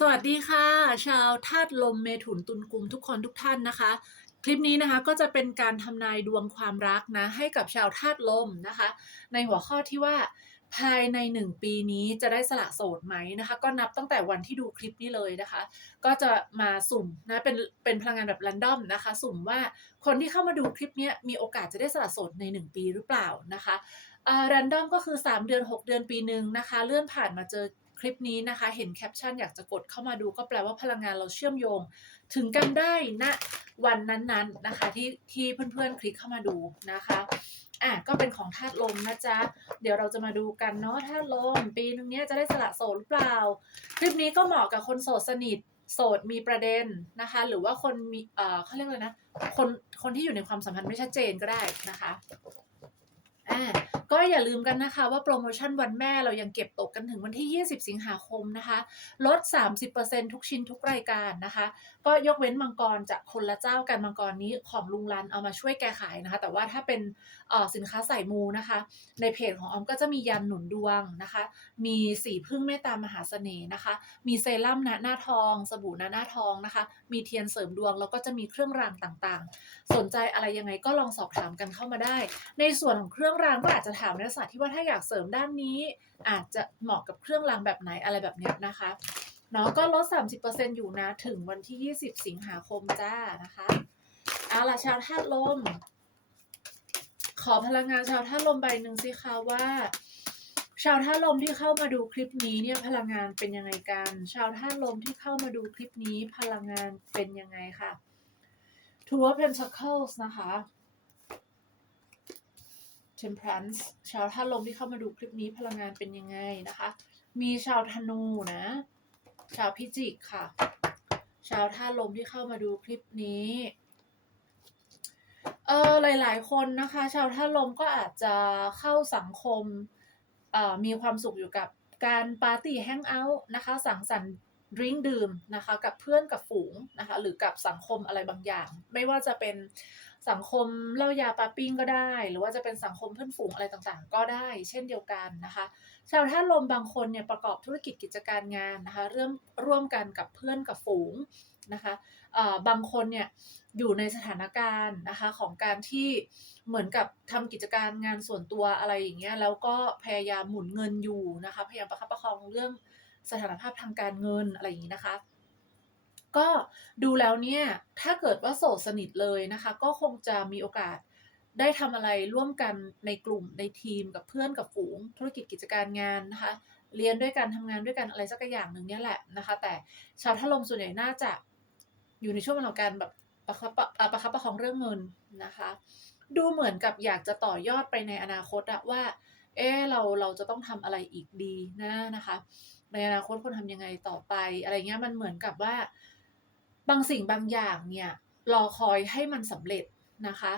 สวัสดีค่ะ ชาวธาตุลมเมถุนตุลกุมทุกคนทุกท่านนะคะ คลิปนี้นะคะก็จะเป็นการทำนายดวงความรักนะ ให้กับชาวธาตุลมนะคะ ในหัวข้อที่ว่าภายในหนึ่งปีนี้จะได้สละโสดไหมนะคะ ก็นับตั้งแต่วันที่ดูคลิปนี้เลยนะคะ ก็จะมาสุ่มนะเป็นเป็นพลังงานแบบรันดอมนะคะ สุ่มว่าคนที่เข้ามาดูคลิปนี้มีโอกาสจะได้สละโสดใน 1 ปีหรือเปล่านะคะรันดอมก็คือ 3 เดือน 6 เดือนปีหนึ่งนะคะ เลื่อนผ่านมาเจอ คลิปนี้นะคะ เห็นแคปชั่นอยากจะกดเข้ามาดูก็แปลว่าพลังงานเราเชื่อมโยง ถึงกันได้ณวันนั้นๆนะคะที่ที่เพื่อนๆคลิกเข้ามาดูนะคะอะก็เป็นของธาตุลมนะจ๊ะ เดี๋ยวเราจะมาดูกันเนาะธาตุลม ปีนึงเนี้ยจะได้สละโสดหรือเปล่า คลิปนี้ก็เหมาะกับคนโสดสนิทโสดมีประเด็นนะคะ หรือว่าคนมีเอ่อเขาเรียกอะไรนะ คนคนที่อยู่ในความสัมพันธ์ไม่ชัดเจนก็ได้นะคะ อ่าก็อย่าลืมกันนะคะว่าโปรโมชั่นวันแม่เรายังเก็บตกกันถึงวันที่ 20 สิงหาคมนะคะ ลด 30%ทุกชิ้นทุกรายการนะคะ ก็ยกเว้นมังกรจากคนละเจ้ากันมังกรนี้ของลุงรันเอามาช่วยแกขายนะคะ แต่ว่าถ้าเป็นสินค้าใส่มูนะคะ ในเพจของออมก็จะมียันหนุนดวงนะคะ มีสีพึ่งเมตตามหาเสน่ห์นะคะ มีเซรั่มณหน้าทอง สบู่ณหน้าทองนะคะ มีเทียนเสริมดวงแล้วก็จะมีเครื่องรางต่างๆ สนใจอะไรยังไงก็ลองสอบถามกันเข้ามาได้ ในส่วนของเครื่องรางก็อาจจะถามในลักษณะที่ว่าถ้าอยากเสริมด้านนี้ อาจจะเหมาะกับเครื่องรางแบบไหนอะไรแบบเนี้ยนะคะเนาะก็ลด 30%อยู่นะถึงวันที่ 20 สิงหาคมจ้านะคะเอาล่ะชาวธาตุลม ขอพลังงานชาวธาตุลมใบหนึ่งสิคะว่า ชาวธาตุลมที่เข้ามาดูคลิปนี้เนี่ยพลังงานเป็นยังไงกัน ชาวธาตุลมที่เข้ามาดูคลิปนี้พลังงานเป็นยังไงค่ะ Two of Pentacles นะคะ Temperance ชาวธาตุลมที่เข้ามาดูคลิปนี้พลังงานเป็นยังไงนะคะ มีชาวธนูนะ ชาวพิจิกค่ะ ชาวธาตุลมที่เข้ามาดูคลิปนี้เออหลาย ๆ คนนะคะ ชาวธาลมก็อาจจะเข้าสังคมอ่อมีความสุขอยู่กับการปาร์ตี้แฮงเอาท์นะคะสังสรรค์ดริงดื่มนะคะ กับเพื่อนกับฝูงนะคะ หรือกับสังคมอะไรบางอย่าง ไม่ว่าจะเป็น สังคมเล้ายาปาปิ้งก็ได้ หรือว่าจะเป็นสังคมเพื่อนฝูงอะไรต่างๆ ก็ได้ เช่นเดียวกันนะคะชาวธาลมบางคนเนี่ยประกอบธุรกิจกิจการงานนะคะเริ่มร่วมกันกับเพื่อนกับฝูงนะคะเอ่อบางคนเนี่ยอยู่ในสถานการณ์นะคะของการที่เหมือนกับทำกิจการงานส่วนตัวอะไรอย่างเงี้ยแล้วก็พยายามหมุนเงินอยู่นะคะพยายามประคับประคองเรื่องสถานภาพทางการเงินอะไรอย่างนี้นะคะ ก็ดูแล้วเนี่ย ถ้าเกิดว่าโสดสนิทเลยนะคะ ก็คงจะมีโอกาสได้ทำอะไรร่วมกันในกลุ่มในทีมกับเพื่อนกับฝูง ธุรกิจกิจการงานนะคะ เรียนด้วยกันทำงานด้วยกันอะไรสักอย่างหนึ่งเนี่ยแหละนะคะ แต่ชาวทะลมส่วนใหญ่น่าจะอยู่ในช่วงเวลาการแบบประคับประประคับประคองเรื่องเงินนะคะ ดูเหมือนกับอยากจะต่อยอดไปในอนาคตอะว่า เออเราเราจะต้องทำอะไรอีกดีนะนะคะ ในอนาคตควรทำยังไงต่อไปอะไรเงี้ยมันเหมือนกับว่า บางสิ่งบางอย่างเนี่ยรอคอยให้มันสำเร็จนะคะ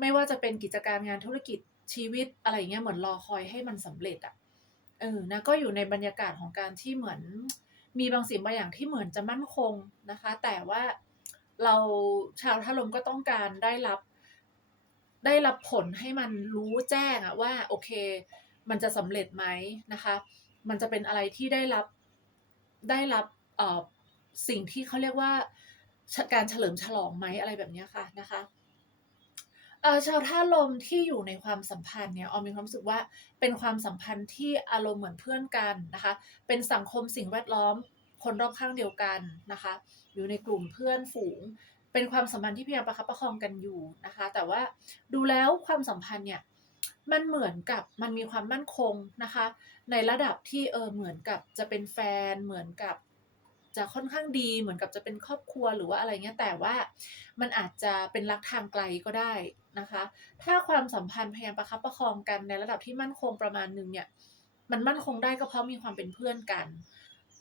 ไม่ว่าจะเป็นกิจการงานธุรกิจชีวิตอะไรเงี้ยเหมือนรอคอยให้มันสำเร็จอะเออนะก็อยู่ในบรรยากาศของการที่เหมือน มีบางสิ่งบางอย่างที่เหมือนจะมั่นคงนะคะ แต่ว่าเราชาวท่าลมก็ต้องการได้รับ ได้รับผลให้มันรู้แจ้งอะว่าโอเค มันจะสำเร็จไหมนะคะ มันจะเป็นอะไรที่ได้รับได้รับอ่อสิ่งที่เขาเรียกว่า การเฉลิมฉลองไหมอะไรแบบนี้ค่ะนะคะเอ่อชาวท่าลมที่อยู่ในความสัมพันธ์เนี่ยออมมีความรู้สึกว่าเป็นความสัมพันธ์ที่อารมณ์เหมือนเพื่อนกันนะคะ เป็นสังคมสิ่งแวดล้อมคนรอบข้างเดียวกันนะคะ อยู่ในกลุ่มเพื่อนฝูง เป็นความสัมพันธ์ที่พยายามประคับประคองกันอยู่นะคะ แต่ว่าดูแล้วความสัมพันธ์เนี่ยมันเหมือนกับมันมีความมั่นคงนะคะ ในระดับที่เออเหมือนกับจะเป็นแฟนเหมือนกับ จะค่อนข้างดีเหมือนกับจะเป็นครอบครัวหรือว่าอะไรเงี้ยแต่ว่ามันอาจจะเป็นรักทางไกลก็ได้นะคะ ถ้าความสัมพันธ์พยายามประคับประคองกันในระดับที่มั่นคงประมาณหนึ่งเนี่ยมันมั่นคงได้ก็เพราะมีความเป็นเพื่อนกัน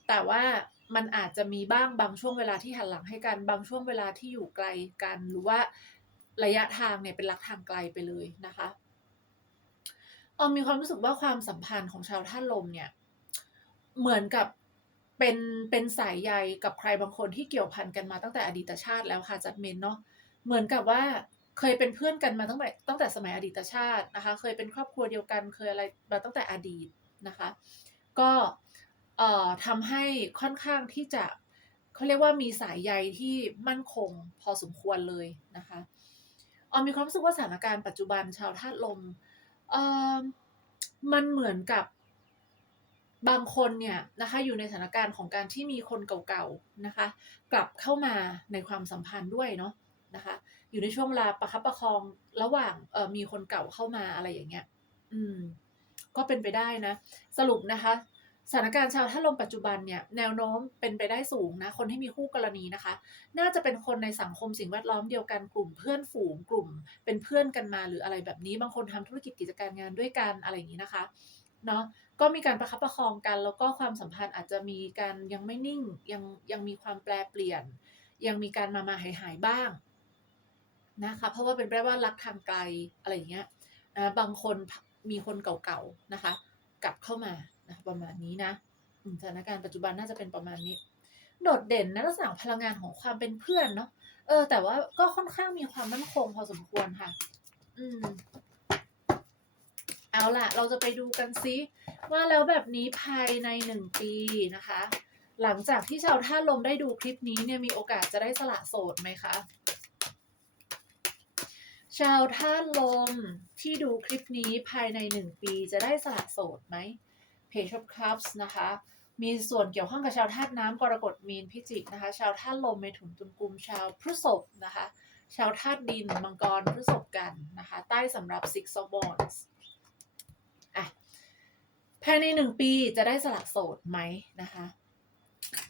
แต่ว่ามันอาจจะมีบ้างบางช่วงเวลาที่หันหลังให้กันบางช่วงเวลาที่อยู่ไกลกัน หรือว่าระยะทางเนี่ยเป็นรักทางไกลไปเลยนะคะออมมีความรู้สึกว่าความสัมพันธ์ของชาวท่าลมเนี่ย เหมือนกับ เป็นเป็นสายใยกับใครบางคนที่เกี่ยวพันกันมาตั้งแต่อดีตชาติแล้วค่ะจัดเมนเนาะเหมือนกับว่าเคยเป็นเพื่อนกันมาตั้งแต่ตั้งแต่สมัยอดีตชาตินะคะ เคยเป็นครอบครัวเดียวกันเคยอะไรมาตั้งแต่อดีตนะคะ ก็เอ่อทำให้ค่อนข้างที่จะเขาเรียกว่ามีสายใยที่มั่นคงพอสมควรเลยนะคะออมมีความรู้สึกว่าสถานการณ์ปัจจุบันชาวธาตุลมเอ่อมันเหมือนกับ บางคนเนี่ยนะคะอยู่ในสถานการณ์ของการที่มีคนเก่าๆนะคะ กลับเข้ามาในความสัมพันธ์ด้วยเนาะนะคะอยู่ในช่วงเวลาประคับประคองระหว่างเอ่อมีคนเก่าเข้ามาอะไรอย่างเงี้ยอืมก็เป็นไปได้นะ สรุปนะคะสถานการณ์ชาวท่าลมปัจจุบันเนี่ยแนวโน้มเป็นไปได้สูงนะคนที่มีคู่กรณีนะคะ น่าจะเป็นคนในสังคมสิ่งแวดล้อมเดียวกันกลุ่มเพื่อนฝูงกลุ่ม เป็นเพื่อนกันมาหรืออะไรแบบนี้ บางคนทำธุรกิจกิจการงานด้วยกันอะไรอย่างนี้นะคะ เนาะก็มีการประคับประคองกัน แล้วก็ความสัมพันธ์อาจจะมีการยังไม่นิ่งยังยังมีความแปรเปลี่ยน ยังมีการมามาหายหายบ้างนะคะเพราะว่าเป็นแปลว่ารักทางไกลอะไรอย่างเงี้ยนะบางคนมีคนเก่าๆนะคะ กลับเข้ามานะประมาณนี้นะสถานการณ์ปัจจุบันน่าจะเป็นประมาณนี้ โดดเด่นนะลักษณะพลังงานของความเป็นเพื่อนเนาะเออ แต่ว่าก็ค่อนข้างมีความมั่นคงพอสมควรค่ะ อืม เอาล่ะ เราจะไปดูกันซิว่าแล้วแบบนี้ภายในหนึ่งปีนะคะ หลังจากที่ชาวท่าลมได้ดูคลิปนี้เนี่ยมีโอกาสจะได้สละโสดไหมคะ ชาวท่าลมที่ดูคลิปนี้ภายในหนึ่งปีจะได้สละโสดไหม Page of Cups นะคะ มีส่วนเกี่ยวข้องกับชาวธาตุน้ำกรกฎมีนพิจิกนะคะ ชาวธาตุลมเมถุนตุลกุมชาวพฤษภนะคะ ชาวธาตุดินมังกรพฤษภกันนะคะ ใต้สำหรับ Six of Wands ภายในหนึ่งปีจะได้สละโสดไหมนะคะ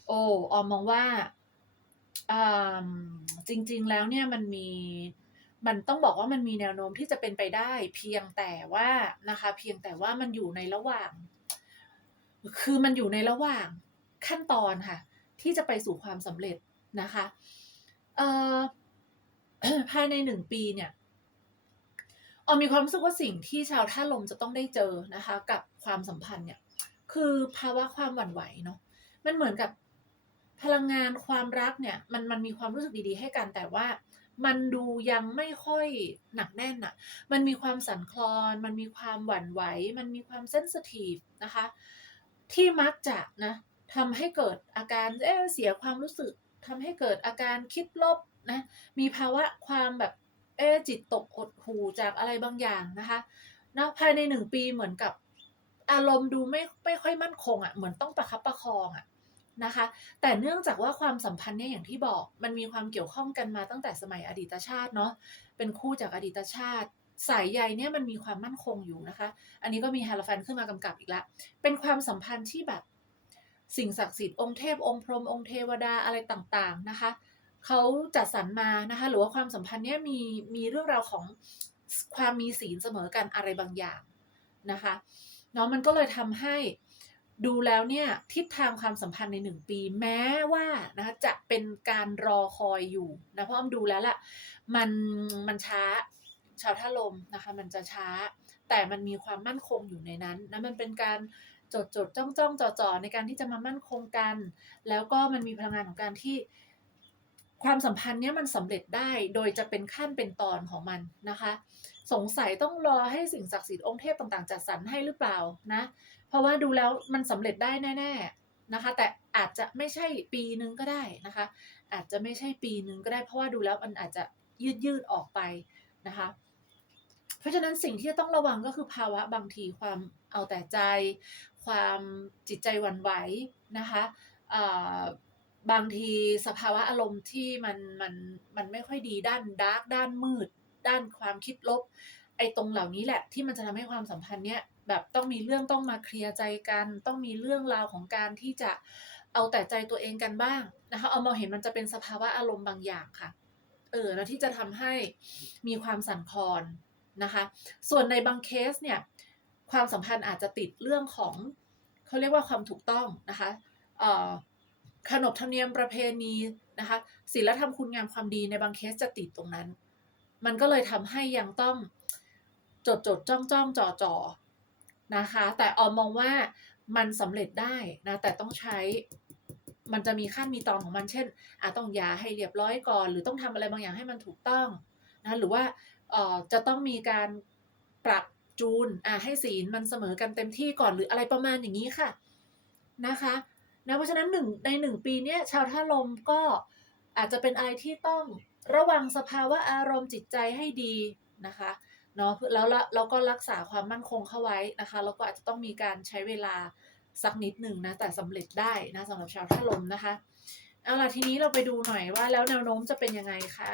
โอ้ออมมองว่าอ่าจริง ๆ แล้วเนี่ยมันมีมันต้องบอกว่ามันมีแนวโน้มที่จะเป็นไปได้เพียงแต่ว่านะคะ เพียงแต่ว่ามันอยู่ในระหว่าง คือมันอยู่ในระหว่างขั้นตอนค่ะ ที่จะไปสู่ความสำเร็จนะคะเอ่อภายในหนึ่งปีเนี่ยออมมีความรู้สึกว่าสิ่งที่ชาวท่าลมจะต้องได้เจอนะคะ กับ ความสัมพันธ์เนี่ย คือภาวะความหวั่นไหวเนาะมันเหมือนกับพลังงานความรักเนี่ย มันมันมีความรู้สึกดีๆ ให้กันแต่ว่ามันดูยังไม่ค่อยหนักแน่นอะมันมีความสั่นคลอน มันมีความหวั่นไหว มันมีความเซนซิทีฟนะคะ ที่มักจะนะทำให้เกิดอาการเอ๊เสียความรู้สึกทำให้เกิดอาการคิดลบนะ มีภาวะความแบบเอ๊จิตตกหดหู่จากอะไรบางอย่างนะคะนะภายในหนึ่งปีเหมือนกับ อารมณ์ดูไม่ไม่ค่อยมั่นคงอะ่ะเหมือนต้องประคับประคองอะ่ะนะคะ แต่เนื่องจากว่าความสัมพันธ์เนี่ยอย่างที่บอกมันมีความเกี่ยวข้องกันมาตั้งแต่สมัยอดีตชาติเนาะเป็นคู่จากอดีตชาติ สายใยเนี่ยมันมีความมั่นคงอยู่นะคะ อันนี้ก็มีฮาโลแฟนขึ้นมากำกับอีกละเป็นความสัมพันธ์ที่แบบสิ่งศักดิ์สิทธิ์องค์เทพองค์พรหมองค์เทวดาอะไรต่างๆนะคะเขาจัดสรรมานะคะหรือว่าความสัมพันธ์เนี้ยมีมีเรื่องราวของความมีศีลเสมอกันอะไรบางอย่างนะคะ เนาะมันก็เลยทำให้ดูแล้วเนี่ยทิศทางความสัมพันธ์ในหนึ่งปี แม้ว่านะคะจะเป็นการรอคอยอยู่นะเพราะอมดูแล้วล่ะมันมันช้าชาวท่าลมนะคะ มันจะช้า แต่มันมีความมั่นคงอยู่ในนั้นนะมันเป็นการจดจดจ้องจ้องจ่อจ่อในการที่จะมามั่นคงกัน แล้วก็มันมีพลังงานของการที่ ความสัมพันธ์เนี้ยมันสำเร็จได้โดยจะเป็นขั้นเป็นตอนของมันนะคะ สงสัยต้องรอให้สิ่งศักดิ์สิทธิ์องค์เทพต่างๆ จัดสรรให้หรือเปล่านะ เพราะว่าดูแล้วมันสำเร็จได้แน่ ๆนะคะ แต่อาจจะไม่ใช่ปีนึงก็ได้นะคะ อาจจะไม่ใช่ปีนึงก็ได้ เพราะว่าดูแล้วมันอาจจะยืดยืดออกไปนะคะ เพราะฉะนั้นสิ่งที่จะต้องระวังก็คือภาวะบางทีความเอาแต่ใจ ความจิตใจหวั่นไหวนะคะเอ่อ บางทีสภาวะอารมณ์ที่มันมันมันไม่ค่อยดีด้านดาร์กด้านมืด ด้านความคิดลบ ไอ้ตรงเหล่านี้แหละ ที่มันจะทำให้ความสัมพันธ์เนี้ยแบบต้องมีเรื่องต้องมาเคลียร์ใจกัน ต้องมีเรื่องราวของการที่จะเอาแต่ใจตัวเองกันบ้างนะคะเอามองเห็นมันจะเป็นสภาวะอารมณ์บางอย่างค่ะเออแล้วที่จะทำให้มีความสั่นคลอนนะคะ ส่วนในบางเคสเนี่ยความสัมพันธ์อาจจะติดเรื่องของเขาเรียกว่าความถูกต้องนะคะเอ่อ ขนบธรรมเนียมประเพณีนะคะศีลธรรมคุณงามความดีในบางเคสจะติดตรงนั้น มันก็เลยทำให้ยังต้องจดจดจ้องจ้องจ่อจ่อนะคะ แต่ออมมองว่ามันสำเร็จได้นะแต่ต้องใช้มันจะมีขั้นมีตอนของมันเช่นอาต้องยาให้เรียบร้อยก่อน หรือต้องทำอะไรบางอย่างให้มันถูกต้องนะหรือว่าเออจะต้องมีการปรับจูนอ่าให้ศีลมันเสมอกันเต็มที่ก่อนหรืออะไรประมาณอย่างนี้ค่ะนะคะ นะเพราะฉะนั้นหนึ่งในหนึ่งปีเนี้ยชาวท่าลมก็อาจจะเป็นไรที่ต้องระวังสภาวะอารมณ์จิตใจให้ดีนะคะเนาะแล้วละเราก็รักษาความมั่นคงเข้าไว้นะคะแล้วก็อาจจะต้องมีการใช้เวลาสักนิดหนึ่งนะแต่สำเร็จได้นะสำหรับชาวท่าลมนะคะเอาล่ะทีนี้เราไปดูหน่อยว่าแล้วแนวโน้มจะเป็นยังไงคะ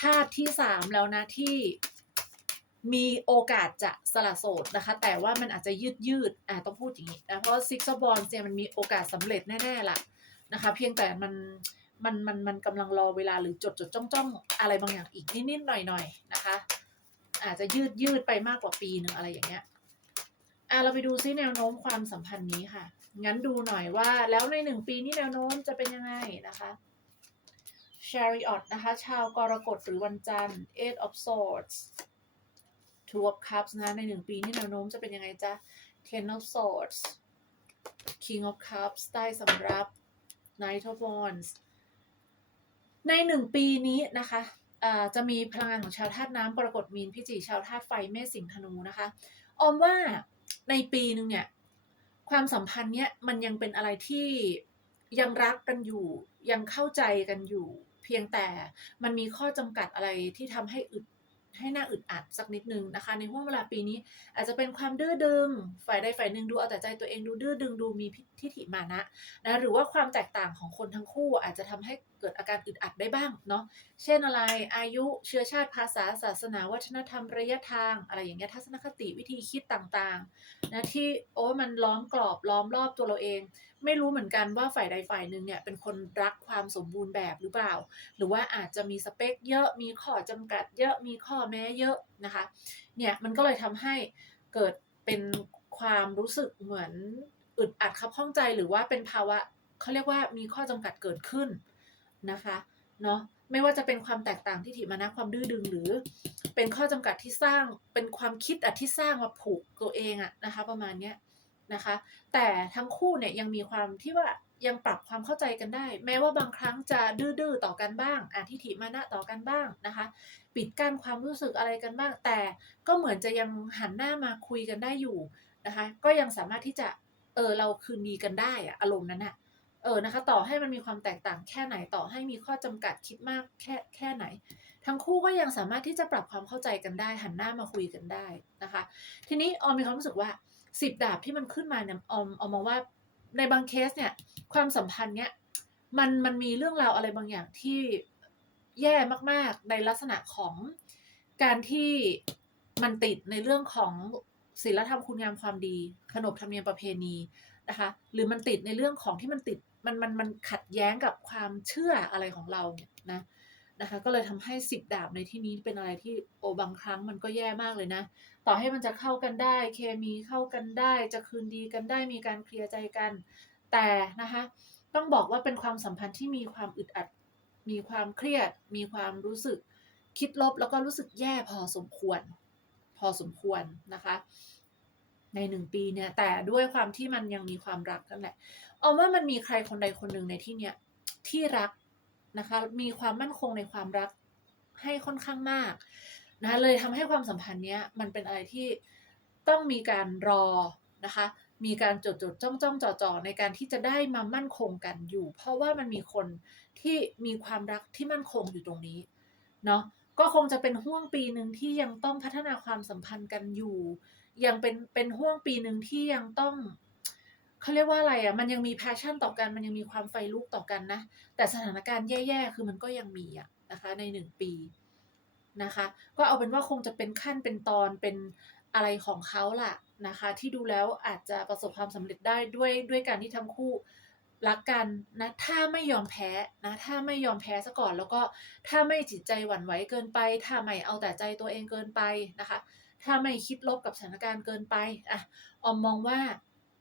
ธาตุที่สามแล้วนะที่ มีโอกาสจะสละโสดนะคะ แต่ว่ามันอาจจะยืดยืดอ่าต้องพูดอย่างนี้นะเพราะ Six of Wands เนี่ยมันมีโอกาสสำเร็จแน่ๆล่ะนะคะ เพียงแต่มันมันมันมันกำลังรอเวลาหรือจดจดจ้องจ้องอะไรบางอย่างอีกนิดๆหน่อยๆนะคะ อาจจะยืดยืดไปมากกว่าปีหนึ่งอะไรอย่างเงี้ยอ่าเราไปดูซิแนวโน้มความสัมพันธ์นี้ค่ะ งั้นดูหน่อยว่าแล้วในหนึ่งปีนี้แนวโน้มจะเป็นยังไงนะคะ Chariot นะคะ ชาวกรกฎหรือวันจันทร์ Eight of Swords Two of Cups นะในหนึ่งปีนี่แนวโน้มจะเป็นยังไงจ๊ะ Ten of Swords King of Cups ใต้สำรับ Knight of Wands ในหนึ่งปีนี้นะคะจะมีพลังงานของชาวธาตุน้ำกรกฎมีนพิจิชาวธาตุไฟเมษสิงห์ธนูนะคะ ออมว่าในปีหนึ่งเนี่ยความสัมพันธ์เนี่ยมันยังเป็นอะไรที่ยังรักกันอยู่ ยังเข้าใจกันอยู่ เพียงแต่มันมีข้อจำกัดอะไรที่ทำให้อึด ให้หน่าอึดอัดสักนิดนึงนะคะ ในห่วงเวลาปีนี้ อาจจะเป็นความดื้อดึง ฝ่ายใดฝ่ายหนึ่งดูเอาแต่ใจตัวเองดูดื้อดึงดูมีทิฐิมานะนะหรือว่าความแตกต่างของคนทั้งคู่อาจจะทำให้ เกิดอาการอึดอัดได้บ้างเนาะ เช่นอะไร อายุ เชื้อชาติ ภาษา ศาสนา วัฒนธรรม ระยะทาง อะไรอย่างเงี้ย ทัศนคติ วิธีคิดต่างๆ นะ ที่โอ้มันล้อมกรอบ ล้อมรอบตัวเราเอง ไม่รู้เหมือนกันว่าฝ่ายใดฝ่ายหนึ่งเนี่ย เป็นคนรักความสมบูรณ์แบบหรือเปล่า หรือว่าอาจจะมีสเปคเยอะ มีข้อจำกัด เยอะ มีข้อแม้เยอะนะคะ เนี่ย มันก็เลยทำให้เกิดเป็นความรู้สึกเหมือนอึดอัดขับข้องใจหรือว่าเป็นภาวะเขาเรียกว่ามีข้อจำกัดเกิดขึ้น นะคะเนาะไม่ว่าจะเป็นความแตกต่างที่ถิมานะความดื้อดึงหรือ เป็นข้อจำกัดที่สร้างเป็นความคิดอะที่สร้างมาผูกตัวเองอะนะคะประมาณเนี้ยนะคะ แต่ทั้งคู่เนี่ยยังมีความที่ว่ายังปรับความเข้าใจกันได้ แม้ว่าบางครั้งจะดื้อๆต่อกันบ้างอาทิฐิมานะต่อกันบ้างนะคะ ปิดกั้นความรู้สึกอะไรกันบ้าง แต่ก็เหมือนจะยังหันหน้ามาคุยกันได้อยู่นะคะ ก็ยังสามารถที่จะเออเราคืนดีกันได้อะอารมณ์นั้นอะ เออนะคะ ต่อให้มันมีความแตกต่างแค่ไหนต่อให้มีข้อจำกัดคิดมากแค่แค่ไหน ทั้งคู่ก็ยังสามารถที่จะปรับความเข้าใจกันได้ หันหน้ามาคุยกันได้นะคะ ทีนี้ออมมีความรู้สึกว่าสิบดาบที่มันขึ้นมาเนี่ยออมออมมองว่าในบางเคสเนี่ยความสัมพันธ์เนี่ยมันมันมีเรื่องราวอะไรบางอย่างที่แย่มากๆ ในลักษณะของการที่มันติดในเรื่องของศีลธรรมคุณงามความดี ขนบธรรมเนียมประเพณีนะคะ หรือมันติดในเรื่องของที่มันติด มันมันมันขัดแย้งกับความเชื่ออะไรของเราเนี่ยนะนะคะ ก็เลยทำให้สิบดาบในที่นี้เป็นอะไรที่โอบางครั้งมันก็แย่มากเลยนะ ต่อให้มันจะเข้ากันได้ เคมีเข้ากันได้ จะคืนดีกันได้มีการเคลียร์ใจกัน แต่นะคะต้องบอกว่าเป็นความสัมพันธ์ที่มีความอึดอัด มีความเครียด มีความรู้สึกคิดลบแล้วก็รู้สึกแย่พอสมควร พอสมควรนะคะ ในหนึ่งปีเนี่ย แต่ด้วยความที่มันยังมีความรักนั่นแหละเอาว่ามันมีใครคนใดคนหนึ่งในที่เนี้ยที่รักนะคะ มีความมั่นคงในความรักให้ค่อนข้างมากนะเลยทำให้ความสัมพันธ์เนี้ยมันเป็นอะไรที่ต้องมีการรอนะคะ มีการจดจดจ้องจ้องจ่อจ่อในการที่จะได้มามั่นคงกันอยู่ เพราะว่ามันมีคนที่มีความรักที่มั่นคงอยู่ตรงนี้เนาะก็คงจะเป็นห่วงปีหนึ่งที่ยังต้องพัฒนาความสัมพันธ์กันอยู่ ยังเป็นเป็นห่วงปีหนึ่งที่ยังต้องเขาเรียกว่าอะไรอะ่ะ มันยังมีแพชชั่นต่อกัน มันยังมีความไฟลุกต่อกันนะ แต่สถานการณ์แย่ๆ คือมันก็ยังมีอะนะคะในหนึ่งปีนะคะ ก็เอาเป็นว่าคงจะเป็นขั้นเป็นตอนเป็นอะไรของเขาล่ะนะคะ ที่ดูแล้วอาจจะประสบความสำเร็จได้ด้วยด้วยการที่ทั้งคู่รักกันนะถ้าไม่ยอมแพ้นะถ้าไม่ยอมแพ้ซะก่อนแล้วก็ถ้าไม่จิตใจหวั่นไหวเกินไป ถ้าไม่เอาแต่ใจตัวเองเกินไปนะคะ ถ้าไม่คิดลบกับสถานการณ์เกินไปอะออมมองว่า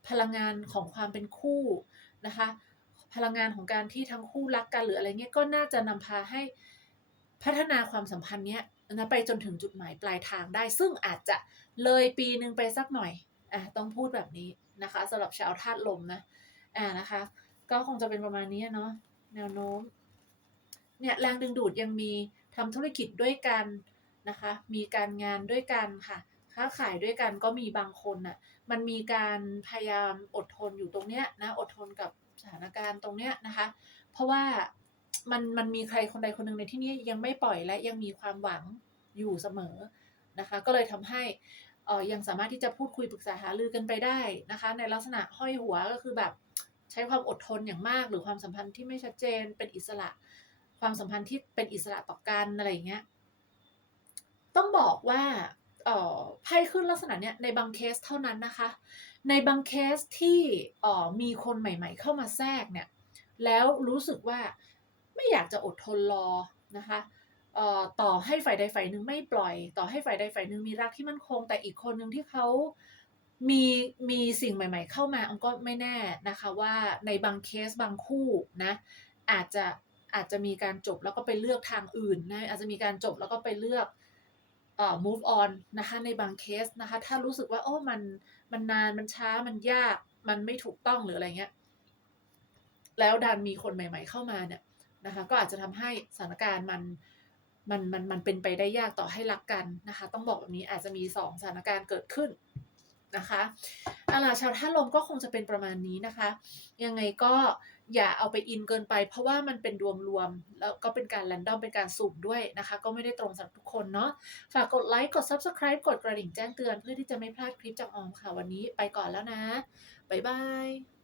พลังงานของความเป็นคู่นะคะ พลังงานของการที่ทั้งคู่รักกันหรืออะไรเงี้ยก็น่าจะนำพาให้พัฒนาความสัมพันธ์เนี้ยนะไปจนถึงจุดหมายปลายทางได้ ซึ่งอาจจะเลยปีหนึ่งไปสักหน่อยอะต้องพูดแบบนี้นะคะสำหรับชาวธาตุลมนะอ่านะคะ ก็คงจะเป็นประมาณนี้เนาะแนวโน้มเนี่ยแรงดึงดูดยังมีทำธุรกิจด้วยกัน นะคะ มีการงานด้วยกันค่ะค้าขายด้วยกันก็มีบางคนน่ะมันมีการพยายามอดทนอยู่ตรงเนี้ยนะอดทนกับสถานการณ์ตรงเนี้ยนะคะ เพราะว่ามันมันมีใครคนใดคนหนึ่งในที่นี้ยังไม่ปล่อยและยังมีความหวังอยู่เสมอนะคะ ก็เลยทำให้เออยังสามารถที่จะพูดคุยปรึกษาหารือกันไปได้นะคะ ในลักษณะห้อยหัวก็คือแบบใช้ความอดทนอย่างมาก หรือความสัมพันธ์ที่ไม่ชัดเจนเป็นอิสระ ความสัมพันธ์ที่เป็นอิสระต่อกันอะไรอย่างเงี้ย ต้องบอกว่าไพ่ขึ้นลักษณะเนี้ยในบางเคสเท่านั้นนะคะ ในบางเคสที่มีคนใหม่ ๆ เข้ามาแทรกเนี่ยแล้วรู้สึกว่าไม่อยากจะอดทนรอนะคะต่อให้ฝ่ายใดฝ่ายหนึ่งไม่ปล่อย ต่อให้ฝ่ายใดฝ่ายหนึ่งมีรักที่มั่นคง แต่อีกคนหนึ่งที่เขามีมีสิ่งใหม่ ๆ เข้ามาอันก็ไม่แน่นะคะว่าในบางเคสบางคู่นะอาจจะอาจจะมีการจบแล้วก็ไปเลือกทางอื่นนะอาจจะมีการจบแล้วก็ไปเลือก เอ่อ move on นะคะในบางเคสนะคะถ้ารู้สึกว่าโอ้มันมันนานมันช้ามันยากมันไม่ถูกต้องหรืออะไรเงี้ยแล้วดันมีคนใหม่ ๆ เข้ามาเนี่ยนะคะก็อาจจะทำให้สถานการณ์มันมันมันมันเป็นไปได้ยากต่อให้รักกันนะคะ ต้องบอกแบบนี้อาจจะมีสองสถานการณ์เกิดขึ้นนะคะอาล่ะชาวท่าลมก็คงจะเป็นประมาณนี้นะคะ ยังไงก็ อย่าเอาไปอินเกินไป เพราะว่ามันเป็นดวงรวม แล้วก็เป็นการแรนดอมเป็นการสุ่มด้วยนะคะ ก็ไม่ได้ตรงสำหรับทุกคนเนาะฝากกดไลค์กด Subscribe กดกระดิ่งแจ้งเตือนเพื่อที่จะไม่พลาดคลิปจากออมค่ะวันนี้ไปก่อนแล้วนะบ๊ายบาย